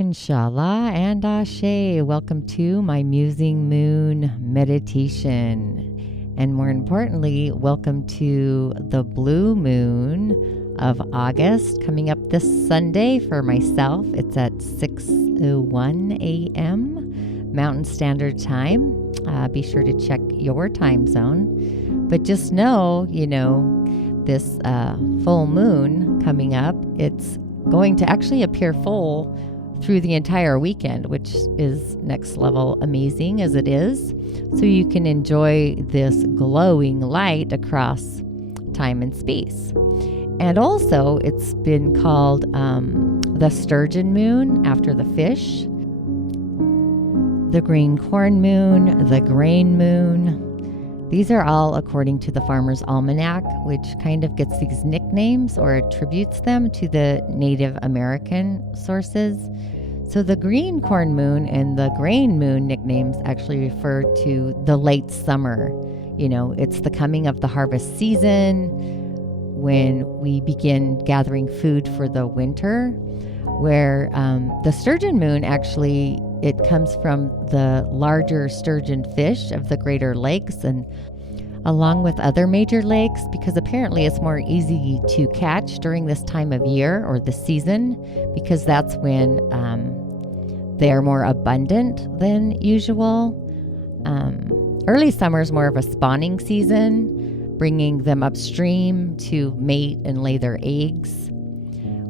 Inshallah and Ashe, welcome to my Musing Moon meditation. And more importantly, welcome to the blue moon of August coming up this Sunday for myself. It's at 6:01 a.m. Mountain Standard Time. Be sure to check your time zone. But just know, this full moon coming up, it's going to actually appear full through the entire weekend, which is next level amazing as it is. So you can enjoy this glowing light across time and space. And also it's been called the Sturgeon moon after the fish, the green corn moon, the grain moon. These are all according to the Farmer's Almanac, which kind of gets these nicknames or attributes them to the Native American sources. So the green corn moon and the grain moon nicknames actually refer to the late summer. It's the coming of the harvest season when we begin gathering food for the winter, where the sturgeon moon actually, it comes from the larger sturgeon fish of the greater lakes and along with other major lakes, because apparently it's more easy to catch during this time of year or the season, because that's when they're more abundant than usual. Early summer is more of a spawning season, bringing them upstream to mate and lay their eggs.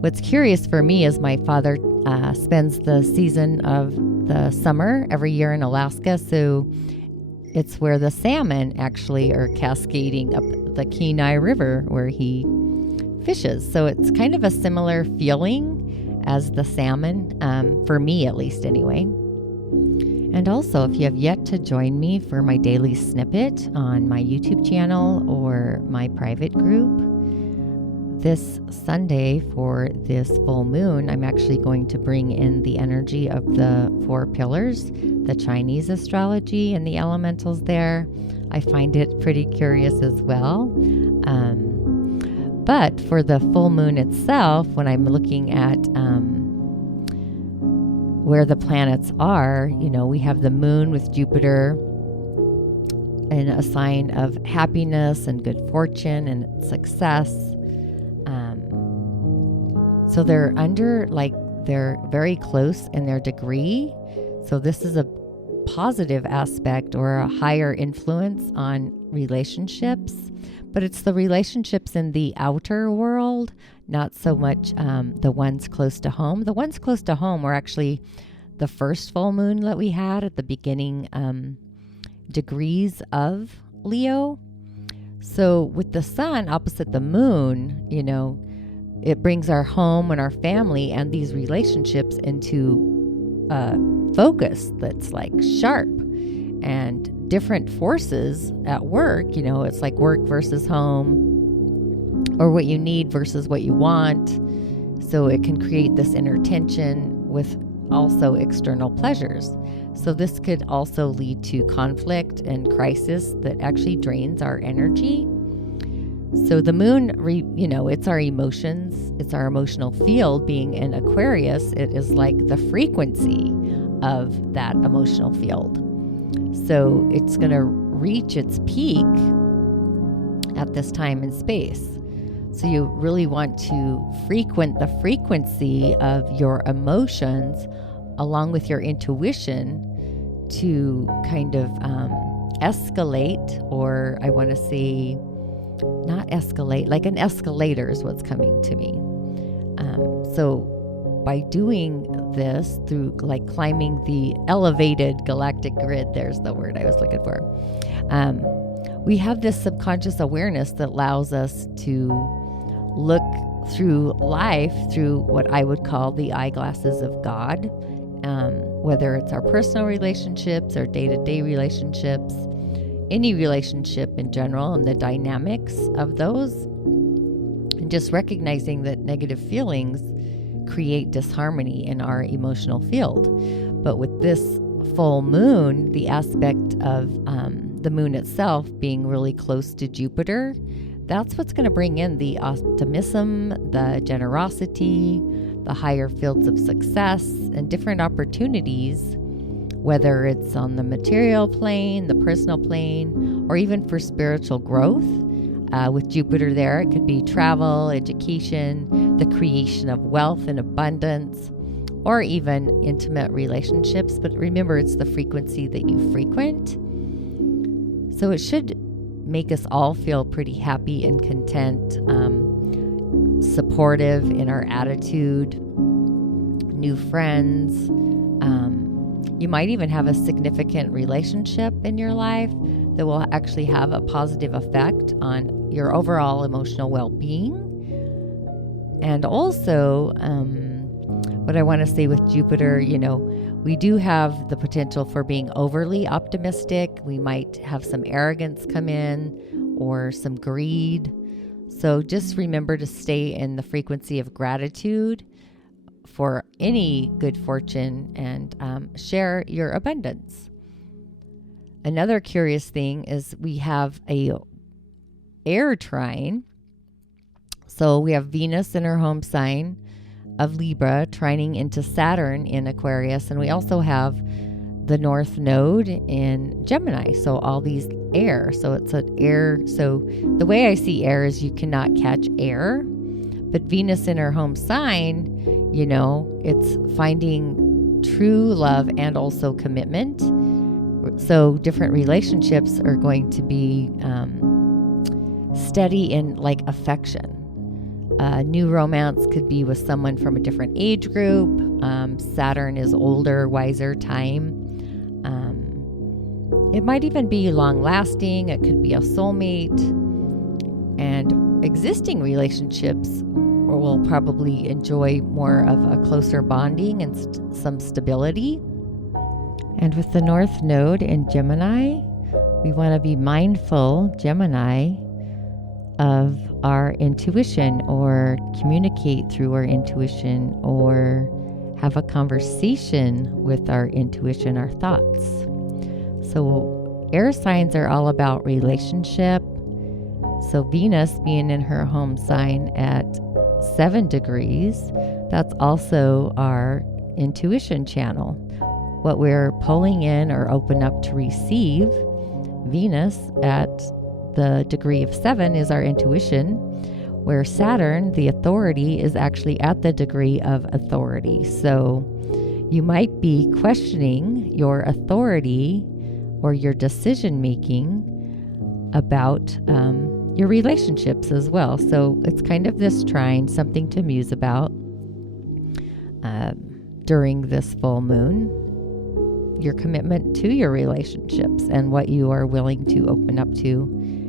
What's curious for me is my father spends the season of the summer every year in Alaska, so it's where the salmon actually are cascading up the Kenai River where he fishes. So it's kind of a similar feeling as the salmon, for me at least anyway. And also, if you have yet to join me for my daily snippet on my YouTube channel or my private group, this Sunday for this full moon, I'm actually going to bring in the energy of the 4 pillars, the Chinese astrology and the elementals there. I find it pretty curious as well. But for the full moon itself, when I'm looking at where the planets are, we have the moon with Jupiter in a sign of happiness and good fortune and success. So they're they're very close in their degree. So this is a positive aspect or a higher influence on relationships, but it's the relationships in the outer world, not so much the ones close to home. The ones close to home were actually the first full moon that we had at the beginning degrees of Leo. So with the sun opposite the moon, it brings our home and our family and these relationships into focus that's like sharp and different forces at work. It's like work versus home, or what you need versus what you want. So it can create this inner tension with also external pleasures. So this could also lead to conflict and crisis that actually drains our energy. So the moon, it's our emotions, it's our emotional field. Being in Aquarius, it is like the frequency of that emotional field. So it's going to reach its peak at this time and space. So you really want to frequent the frequency of your emotions along with your intuition to kind of escalate, or I want to say not escalate, like an escalator is what's coming to me. So by doing this through like climbing the elevated galactic grid, there's the word I was looking for. We have this subconscious awareness that allows us to look through life through what I would call the eyeglasses of God, whether it's our personal relationships or day-to-day relationships, any relationship in general and the dynamics of those, and just recognizing that negative feelings create disharmony in our emotional field. But with this full moon, the aspect of the moon itself being really close to Jupiter, that's what's going to bring in the optimism, the generosity, the higher fields of success and different opportunities, whether it's on the material plane, the personal plane, or even for spiritual growth. With Jupiter there, it could be travel, education, the creation of wealth and abundance, or even intimate relationships. But remember, it's the frequency that you frequent. So it should make us all feel pretty happy and content, supportive in our attitude, new friends. You might even have a significant relationship in your life that will actually have a positive effect on your overall emotional well-being. And also, what I want to say with Jupiter, we do have the potential for being overly optimistic. We might have some arrogance come in or some greed. So just remember to stay in the frequency of gratitude for any good fortune and share your abundance. Another curious thing is we have a air trine. So we have Venus in her home sign of Libra trining into Saturn in Aquarius, and we also have the North Node in Gemini. So all these air. So it's an air. So the way I see air is you cannot catch air, but Venus in her home sign, it's finding true love and also commitment. So different relationships are going to be steady in like affection. New romance could be with someone from a different age group. Saturn is older, wiser time. It might even be long-lasting. It could be a soulmate. And existing relationships will probably enjoy more of a closer bonding and some stability. And with the North Node in Gemini, we want to be mindful, Gemini, of our intuition, or communicate through our intuition, or have a conversation with our intuition, our thoughts. So air signs are all about relationship. So Venus being in her home sign at 7 degrees, that's also our intuition channel. What we're pulling in or open up to receive. Venus at the degree of 7 is our intuition, where Saturn, the authority, is actually at the degree of authority. So you might be questioning your authority or your decision making about your relationships as well. So it's kind of this trine, something to muse about during this full moon. Your commitment to your relationships and what you are willing to open up to,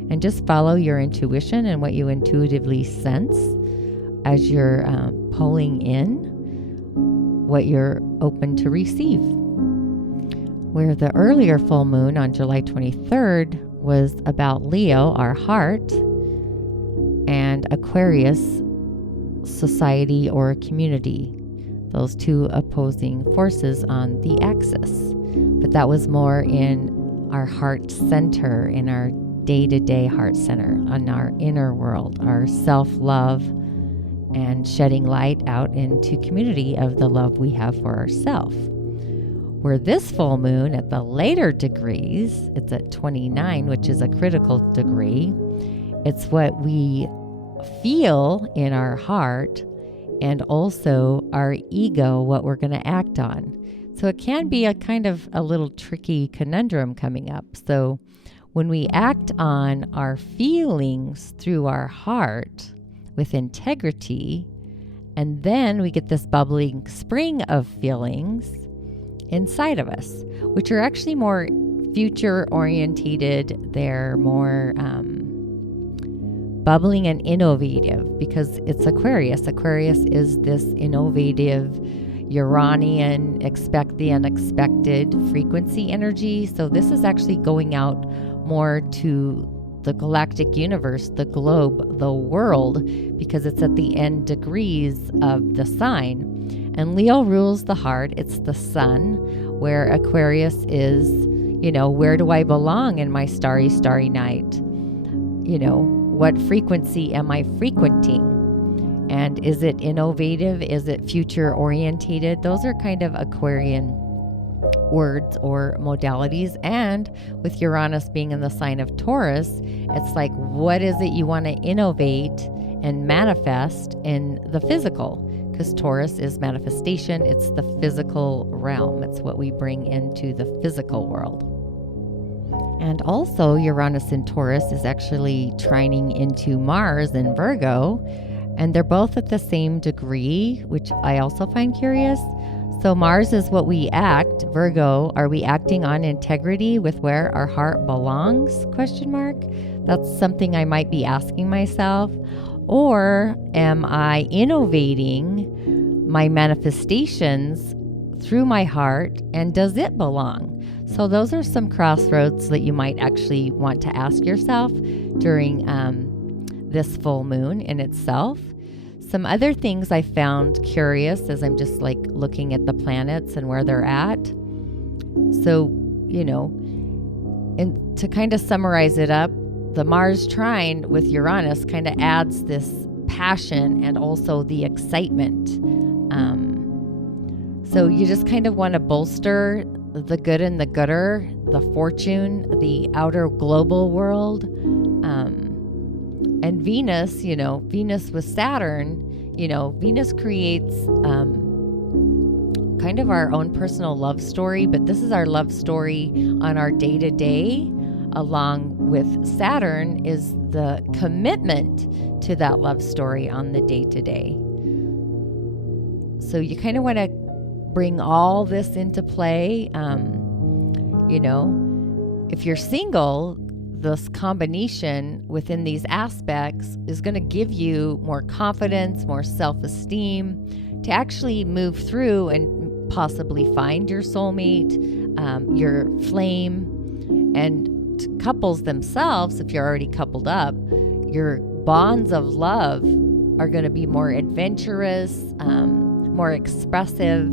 and just follow your intuition and what you intuitively sense as you're pulling in what you're open to receive. Where the earlier full moon on July 23rd was about Leo, our heart, and Aquarius, society or community. Those two opposing forces on the axis. But that was more in our heart center, in our day-to-day heart center, on our inner world, our self-love, and shedding light out into community of the love we have for ourselves. Where this full moon at the later degrees, it's at 29, which is a critical degree. It's what we feel in our heart and also our ego, what we're going to act on. So it can be a kind of a little tricky conundrum coming up. So when we act on our feelings through our heart with integrity, and then we get this bubbling spring of feelings inside of us, which are actually more future orientated. They're more bubbling and innovative because it's Aquarius. Aquarius is this innovative Uranian, expect the unexpected frequency energy. So this is actually going out more to the galactic universe, the globe, the world, because it's at the end degrees of the sign. And Leo rules the heart. It's the sun, where Aquarius is, where do I belong in my starry, starry night? What frequency am I frequenting? And is it innovative? Is it future orientated? Those are kind of Aquarian words or modalities. And with Uranus being in the sign of Taurus, it's like, what is it you want to innovate and manifest in the physical? Because Taurus is manifestation. It's the physical realm. It's what we bring into the physical world. And also Uranus in Taurus is actually trining into Mars in Virgo, and they're both at the same degree, which I also find curious. So Mars is what we act. Virgo, are we acting on integrity with where our heart belongs? ? That's something I might be asking myself. Or am I innovating my manifestations through my heart, and does it belong? So those are some crossroads that you might actually want to ask yourself during this full moon in itself. Some other things I found curious as I'm just like looking at the planets and where they're at. So, and to kind of summarize it up, the Mars trine with Uranus kind of adds this passion and also the excitement. So you just kind of want to bolster the good and the gooder, the fortune, the outer global world. And Venus, Venus with Saturn, Venus creates kind of our own personal love story, but this is our love story on our day-to-day, along with Saturn is the commitment to that love story on the day-to-day. So you kind of want to bring all this into play. If you're single, this combination within these aspects is going to give you more confidence, more self-esteem to actually move through and possibly find your soulmate, your flame. And couples themselves, if you're already coupled up, your bonds of love are going to be more adventurous, more expressive,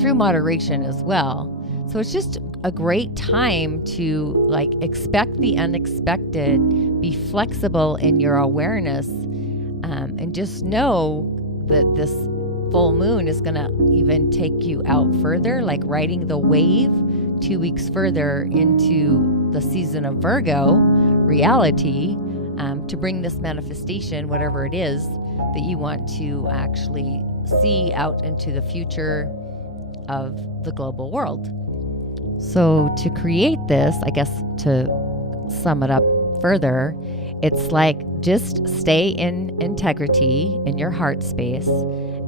through moderation as well. So it's just a great time to expect the unexpected, be flexible in your awareness, and just know that this full moon is going to even take you out further, like riding the wave 2 weeks further into the season of Virgo reality, to bring this manifestation, whatever it is that you want to actually see out into the future of the global world. So to create this, I guess to sum it up further, it's like just stay in integrity in your heart space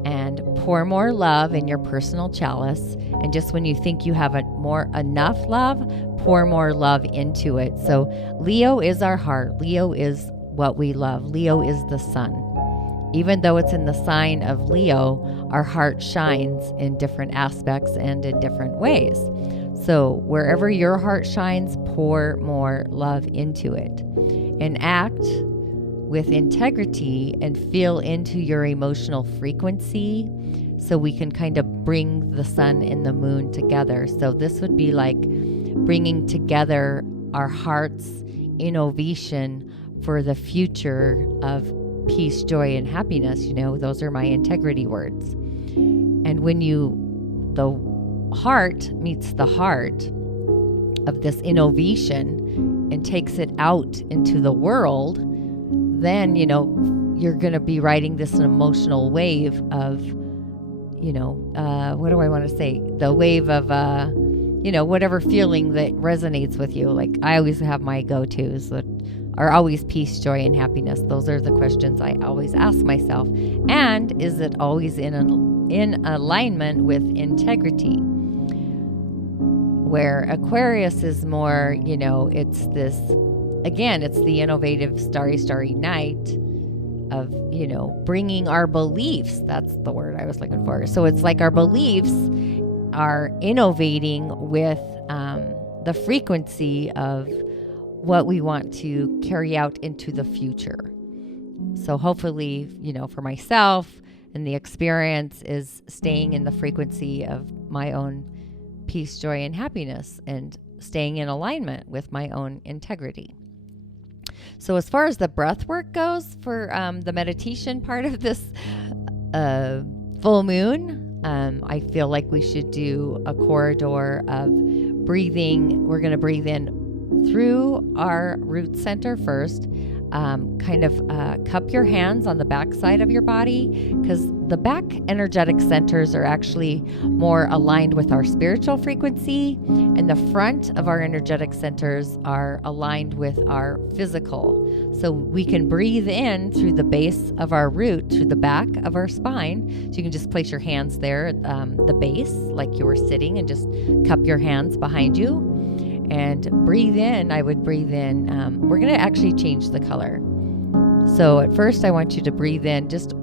and pour more love in your personal chalice. And just when you think you have enough love, pour more love into it. So Leo is our heart. Leo is what we love. Leo is the sun. Even though it's in the sign of Leo, our heart shines in different aspects and in different ways. So wherever your heart shines, pour more love into it and act with integrity and feel into your emotional frequency, so we can kind of bring the sun and the moon together. So this would be like bringing together our heart's innovation for the future of peace, joy, and happiness. Those are my integrity words. And when the heart meets the heart of this innovation and takes it out into the world, then, you're going to be riding this emotional wave of, what do I want to say? The wave of, whatever feeling that resonates with you. Like I always have my go-tos that are always peace, joy, and happiness. Those are the questions I always ask myself. And is it always in alignment with integrity? Where Aquarius is more, it's this, again, it's the innovative starry night of, bringing our beliefs. That's the word I was looking for. So it's like our beliefs are innovating with the frequency of what we want to carry out into the future. So hopefully, for myself, and the experience is staying in the frequency of my own peace, joy, and happiness, and staying in alignment with my own integrity. So as far as the breath work goes for the meditation part of this full moon, I feel like we should do a corridor of breathing. We're going to breathe in through our root center first. Cup your hands on the back side of your body, because the back energetic centers are actually more aligned with our spiritual frequency, and the front of our energetic centers are aligned with our physical. So we can breathe in through the base of our root, through the back of our spine. So you can just place your hands there at the base, like you were sitting, and just cup your hands behind you. And breathe in. I would breathe in. We're going to actually change the color. So at first, I want you to breathe in just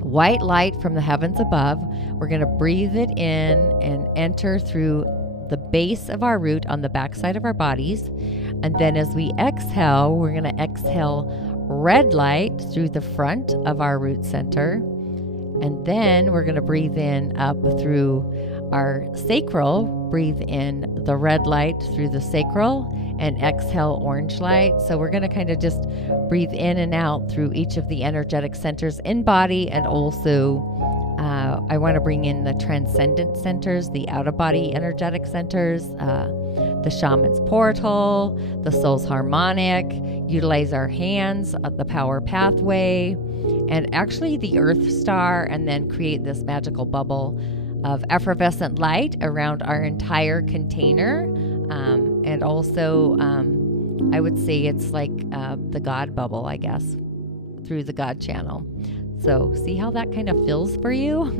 white light from the heavens above. We're going to breathe it in and enter through the base of our root on the backside of our bodies. And then as we exhale, we're going to exhale red light through the front of our root center. And then we're going to breathe in up through our sacral. Breathe in the red light through the sacral and exhale orange light. So we're going to kind of just breathe in and out through each of the energetic centers in body, and also I want to bring in the transcendent centers, the out-of-body energetic centers, the shaman's portal, the soul's harmonic, utilize our hands, the power pathway, and actually the earth star, and then create this magical bubble of effervescent light around our entire container. And also, I would say it's like the God bubble, I guess, through the God channel. So see how that kind of feels for you?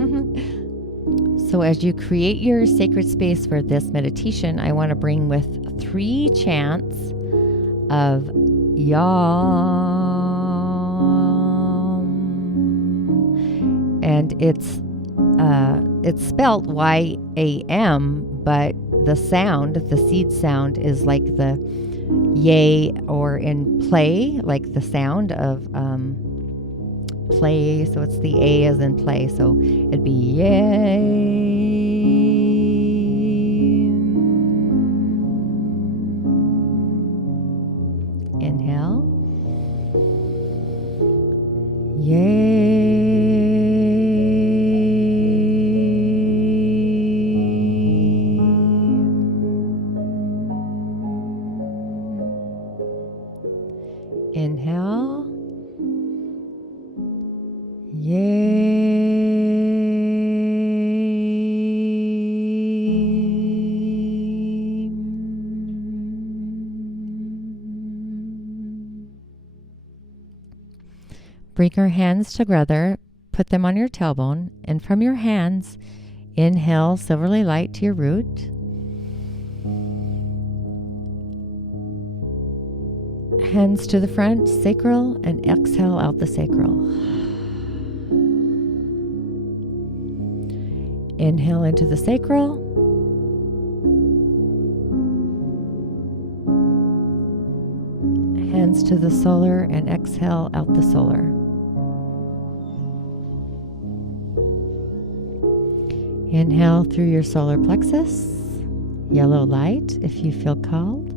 So as you create your sacred space for this meditation, I want to bring with 3 chants of Yam. And it's spelled Y-A-M, but the sound, the seed sound, is like the yay, or in play, like the sound of play. So it's the A as in play. So it'd be yay. Inhale. Yay. Inhale. Yay. Bring your hands together, put them on your tailbone, and from your hands, inhale silvery light to your root. Hands to the front, sacral, and exhale out the sacral. Inhale into the sacral. Hands to the solar, and exhale out the solar. Inhale through your solar plexus, yellow light if you feel called.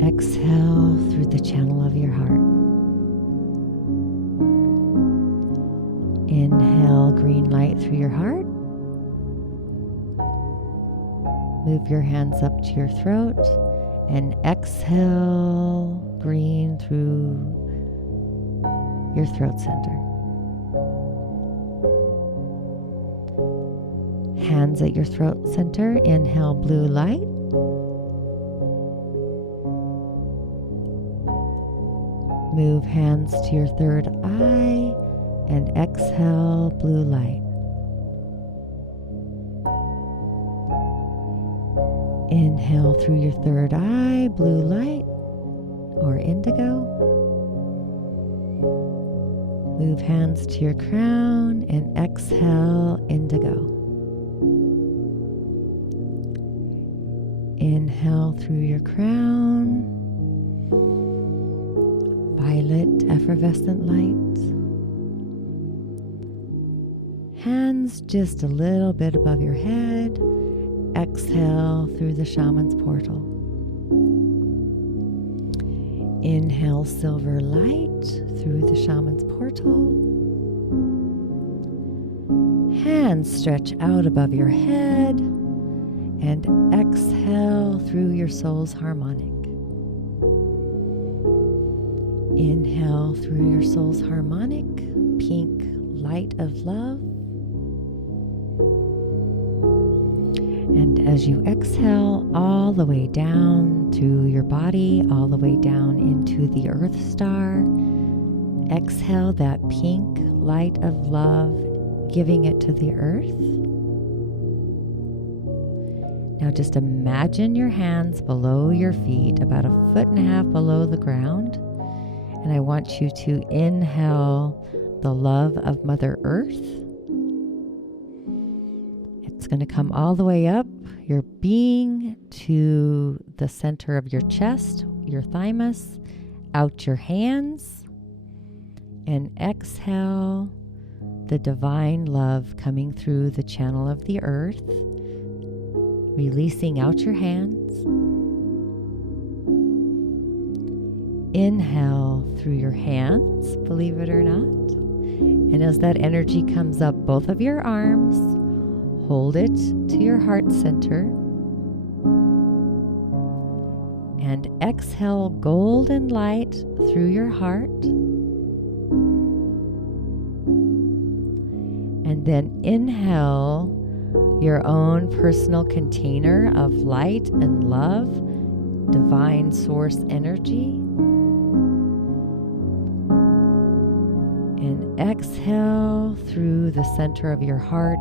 Exhale through the channel of your heart. Inhale green light through your heart. Move your hands up to your throat and exhale green through your throat center. Hands at your throat center. Inhale blue light. Move hands to your third eye and exhale blue light. Inhale through your third eye, blue light or indigo. Move hands to your crown and exhale indigo. Inhale through your crown, violet effervescent light. Hands just a little bit above your head. Exhale through the shaman's portal. Inhale silver light through the shaman's portal. Hands stretch out above your head and exhale through your soul's harmonic. Inhale through your soul's harmonic, pink light of love. And as you exhale all the way down through your body, all the way down into the Earth Star, exhale that pink light of love, giving it to the earth. Now just imagine your hands below your feet, about 1.5 feet below the ground. And I want you to inhale the love of Mother Earth. It's going to come all the way up your being to the center of your chest, your thymus, out your hands, and exhale the divine love coming through the channel of the earth, releasing out your hands. Inhale through your hands, believe it or not. And as that energy comes up both of your arms, hold it to your heart center. And exhale golden light through your heart. And then inhale your own personal container of light and love, divine source energy. And exhale through the center of your heart,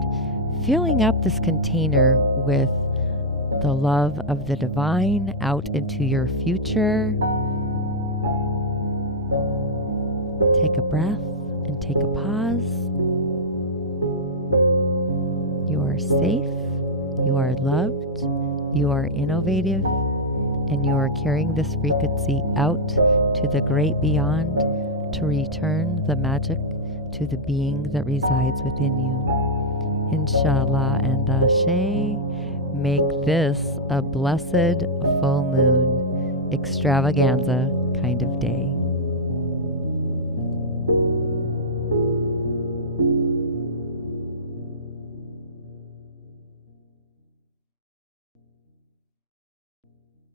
filling up this container with the love of the divine out into your future. Take a breath and take a pause. You are safe, you are loved, you are innovative, and you are carrying this frequency out to the great beyond to return the magic to the being that resides within you. Inshallah and Ashe, make this a blessed full moon extravaganza kind of day.